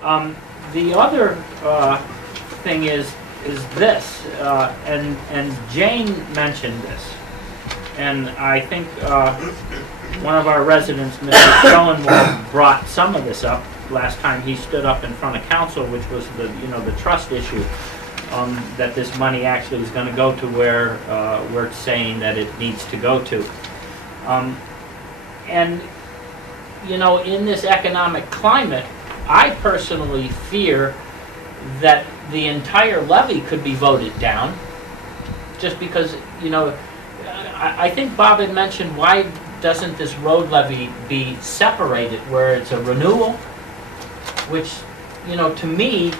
The other thing is this, and Jane mentioned this, and I think one of our residents, Mr. Schoenwald, brought some of this up last time he stood up in front of council, which was the trust issue, that this money actually is going to go to where we're saying that it needs to go to. And in this economic climate, I personally fear that the entire levy could be voted down, just because, I think Bob had mentioned, why doesn't this road levy be separated where it's a renewal, which, to me,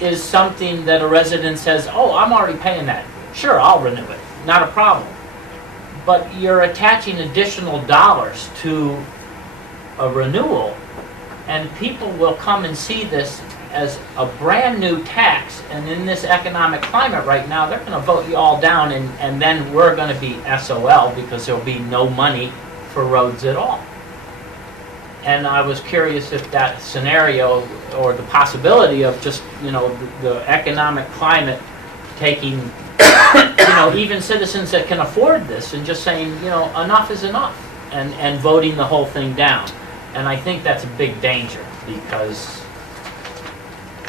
is something that a resident says, oh, I'm already paying that. Sure, I'll renew it, not a problem. But you're attaching additional dollars to a renewal, and people will come and see this as a brand new tax, and in this economic climate right now, they're going to vote you all down, and then we're going to be SOL because there'll be no money for roads at all. And I was curious if that scenario, or the possibility of just, the economic climate taking, even citizens that can afford this and just saying, enough is enough, and voting the whole thing down. And I think that's a big danger, because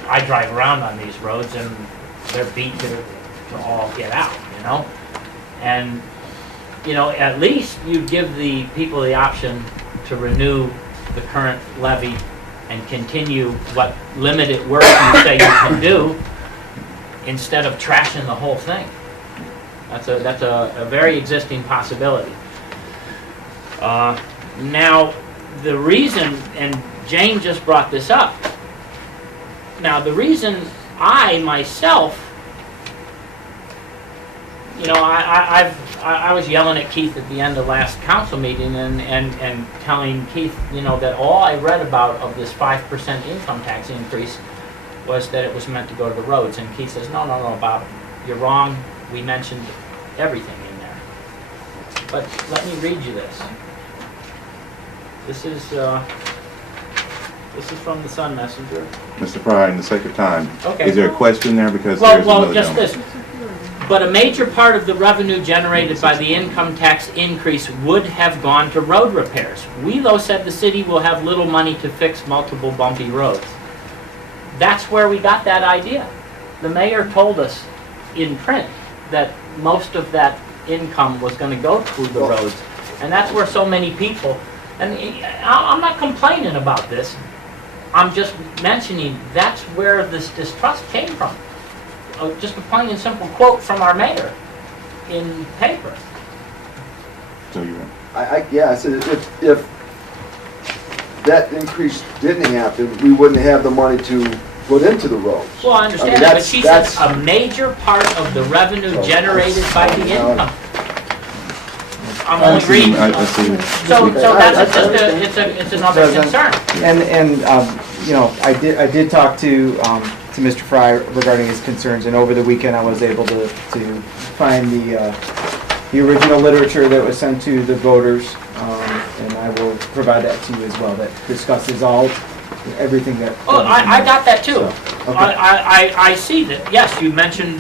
I drive around on these roads and they're beat to all get out, And, at least you give the people the option to renew the current levy and continue what limited work you say you can do, instead of trashing the whole thing. That's a very existing possibility. Now, the reason, and Jane just brought this up, now the reason I myself, I was yelling at Keith at the end of last council meeting and telling Keith, that all I read about of this 5% income tax increase was that it was meant to go to the roads. And Keith says, no, Bob, you're wrong. We mentioned everything in there. But let me read you this. This is from the Sun Messenger. Mr. Fry, in the sake of time, Okay. Is there a question there? Because Well, there's another just gentleman. this. But a major part of the revenue generated by the income tax increase would have gone to road repairs. We, though, said the city will have little money to fix multiple bumpy roads. That's where we got that idea. The mayor told us in print that most of that income was going to go through the roads. And that's where so many people, and I'm not complaining about this, I'm just mentioning that's where this distrust came from. Just a plain and simple quote from our mayor in paper. So you want? I said if that increase didn't happen, we wouldn't have the money to put into the roads. Well, I understand that, but she says a major part of the revenue generated by the income. I'm only reading. I see. So that's just it's another concern. And I did talk to Mr. Fry regarding his concerns, and over the weekend I was able to find the original literature that was sent to the voters, and I will provide that to you as well. That discusses everything that. Oh, I got that too. So, okay. I see that. Yes, you mentioned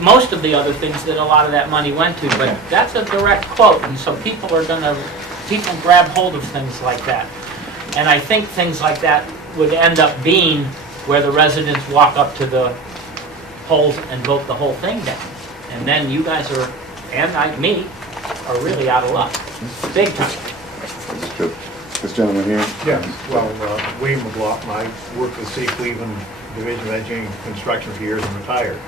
most of the other things that a lot of that money went to, but that's a direct quote, and so people grab hold of things like that. And I think things like that would end up being where the residents walk up to the polls and vote the whole thing down. And then you guys me, are really out of luck. Big time. This gentleman here? Yes, well, William McLaughlin, I worked with City of Cleveland Division of Engineering and Construction for years and retired.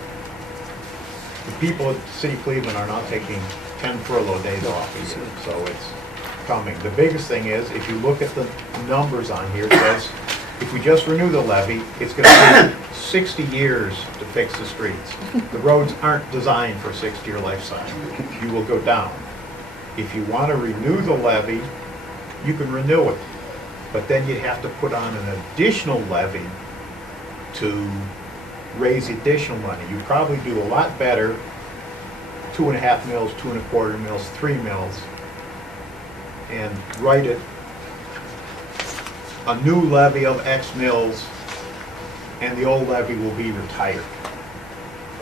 The people at City of Cleveland are not taking 10 furlough days off a year, so it's coming. The biggest thing is, if you look at the numbers on here, it says, if we just renew the levy, it's going to take 60 years to fix the streets. The roads aren't designed for a 60-year lifetime. You will go down. If you want to renew the levy, you can renew it. But then you have to put on an additional levy to raise additional money. You probably do a lot better, 2.5 mils, 2.25 mils, 3 mils, and write it a new levy of X mills, and the old levy will be retired,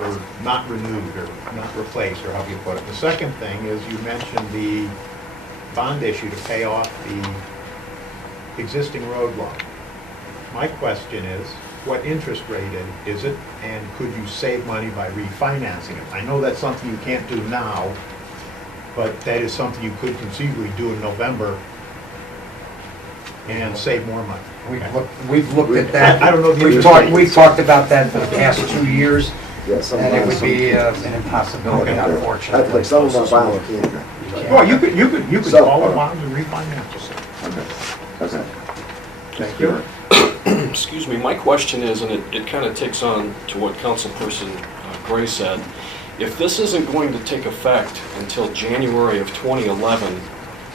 or not renewed, or not replaced, or however you put it. The second thing is you mentioned the bond issue to pay off the existing road loan. My question is, what interest rate is it, and could you save money by refinancing it? I know that's something you can't do now, but that is something you could conceivably do in November and save more money. We've looked at that. I don't know the We've interest talked, rate. we've talked about that for the past 2 years, Yeah, some and it would bonds- be an impossibility, I think unfortunately. some of our bonds can't. Well, you could So- call the bonds and refinance it. Okay. Okay. Thank you. Excuse me, my question is, and it kind of takes on to what Councilperson Gray said, if this isn't going to take effect until January of 2011,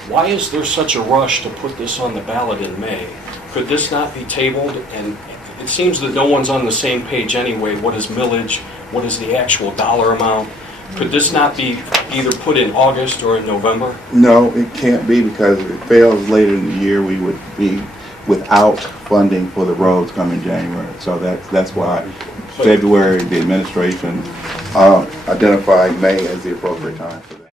why is there such a rush to put this on the ballot in May? Could this not be tabled? And it seems that no one's on the same page anyway. What is millage? What is the actual dollar amount? Could this not be either put in August or in November? No, it can't be, because if it fails later in the year, we would be without funding for the roads coming January. So that's why February, the administration identified May as the appropriate time for that.